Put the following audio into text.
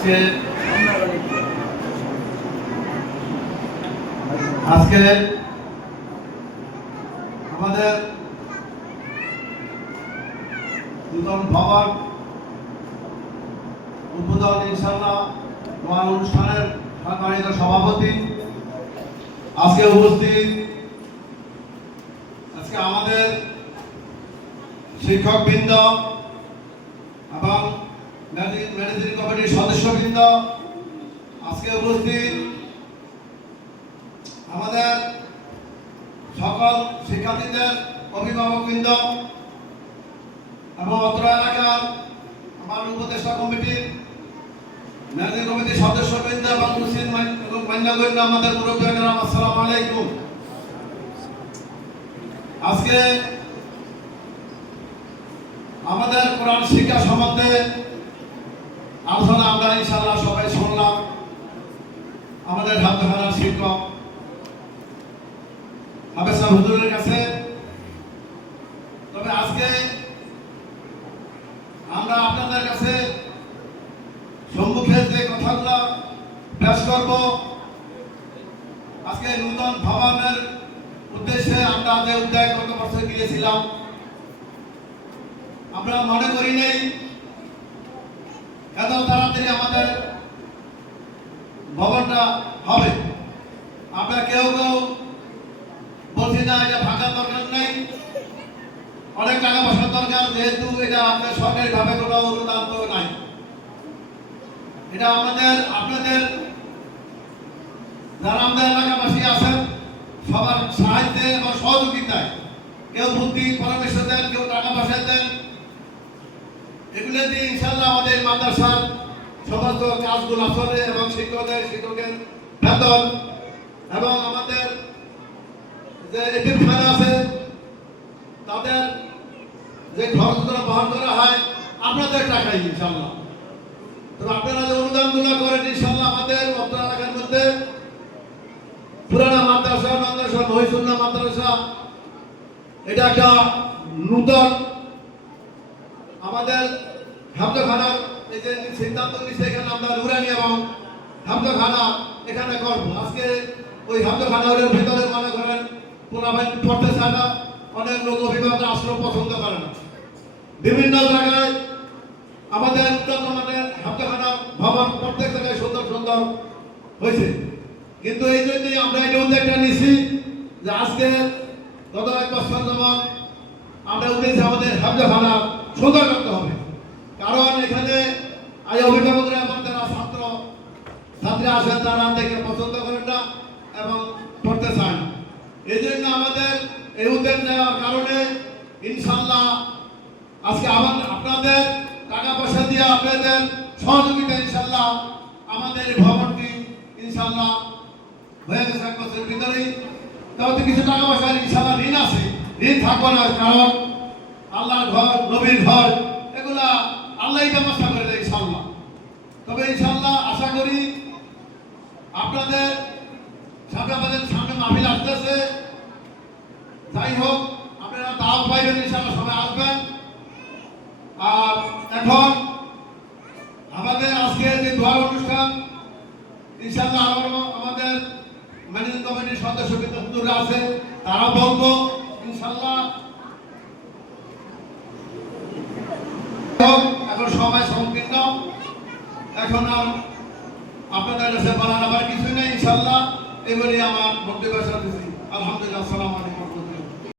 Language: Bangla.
আজকে আমাদের নূতন ভবন উদ্বোধন ইনশাল্লাহ মহান অনুষ্ঠানের সম্মানিত সভাপতি। আজকে উপস্থিত আজকে আমাদের শিক্ষকবৃন্দ এবং ম্যানেজিং কমিটির সদস্যবৃন্দ, আজকে উপস্থিত আমাদের সকল শিক্ষার্থীদের অভিভাবকবৃন্দ এবং অত্র এলাকার আমার উপদেষ্টা কমিটির ম্যানেজিং কমিটির সদস্যবৃন্দ এবং মুসলিম মান্যগণ্য আমাদের মুরব্বীরা আসসালামু আলাইকুম। আজকে আমাদের কোরআন শিক্ষা সম্বন্ধে আলোচনা আমরা ইনশাআল্লাহ সবাই শুনলাম। আমাদের হাতহারা শিক্ষক হাবেসা হুজুরের কাছে। তবে আজকে আমরা আপনাদের কাছে সম্মুখে যে কথাগুলো পেশ করব, আজকে নূতন ভবনের উদ্দেশ্যে আমরা যে উদ্যোগ গত বছর গিয়েছিলাম আমরা মনে করি নেই এত তাড়াতাড়ি আমাদের ভবনটা হবে। আমরা কেউ কেউ বলছি, না, এটা ভাঙার দরকার নেই। অনেক টাকা পয়সার দরকার, যেহেতু এটা আপনার সরকারি ভাবে কোনো অনুদান তো নাই। এটা আমাদের, আপনাদের, যারা আমাদের এলাকাবাসী আছেন, সবার সাহায্যে এবং সহযোগিতায়। কেউ বুদ্ধি, পরামর্শ দেন, কেউ টাকা পয়সা দেন এগুলো দিয়ে ইনশাল্লাহ আমাদের মাদ্রাসার সমস্ত কাজগুলো চলে এবং শিক্ষকদের শিক্ষকের বেতন এবং আমাদের যে এটি এটিমখানা আছে, তাদের যে খরচগুলো বহন করা হয়, আপনাদের টাকাই ইনশাল্লাহ তো আপনারা যে অনুদানগুলো করেন ইনশাল্লাহ আমাদের অত্র এলাকার মধ্যে পুরানা মাদ্রাসা মাদ্রাসা মহিসুন্না মাদ্রাসা, এটা একটা নূতন আমাদের হামদাখানা এই যে সিদ্ধান্ত নিচ্ছে এখানে আমরা নুরানি এবং হামদাখানা এখানে করব। আজকে ওই হামদাখানা ওদের ভিতরে মনে করেন পোলাভাই পড়তে না, অনেক লোক অভিভাবক আসলেও পছন্দ করে না। বিভিন্ন জায়গায় আমাদের উন্নত মানের হামদাখানা ভবন প্রত্যেক জায়গায় সুন্দর সুন্দর হয়েছে। কিন্তু এই জন্যই আমরা এই উদ্যোগটা নিছি যে আজকে গত এক বছর যেমন আমরা উদ্দেশ্যে আমাদের হামদাখানা সুন্দর করতে হবে। কারণ এখানে আই অভিভাবকরা এবং যারা ছাত্র, ছাত্রী আসেন, তারা দেখে পছন্দ করেন না এবং পড়তে চান। এই জন্য আমাদের এই উদ্যোগ নেওয়ার কারণে ইনশাল্লাহ আজকে আমার আপনাদের টাকা পয়সা দিয়ে আপনাদের সহযোগিতা ইনশাল্লাহ আমাদের ভবনটি ইনশাল্লাহ হয়ে গেছে এক বছরের ভিতরেই। তাও তো কিছু টাকা পয়সা ইনশাল্লাহ ঋণ আছে। ঋণ থাকব না, কারণ আল্লাহর ঘর, নবীর ঘর, এগুলা আল্লাহই ব্যবস্থা করে দেয় ইনশাল্লাহ তবে ইনশাল্লাহ আশা করি আপনাদের সামনে আমাদের সামনে মাহফিল আসতেছে। যাই হোক, আপনারা তাও পাইবেন ইনশাল্লাহ সবাই আসবেন। আর এখন আমাদের আজকে যে দোয়ার অনুষ্ঠান ইনশাল্লাহ আমাদের ম্যানেজিং কমিটির সদস্য বিন্দুরা আছে তারা বলব। সবাই সংকীর্ণ। এখন আপনাদের কাছে বলার আবার কিছু নেই, ইনশাল্লাহ। এবারে আমার বক্তব্য আলহামদুলিল্লাহ, আসসালামু আলাইকুম।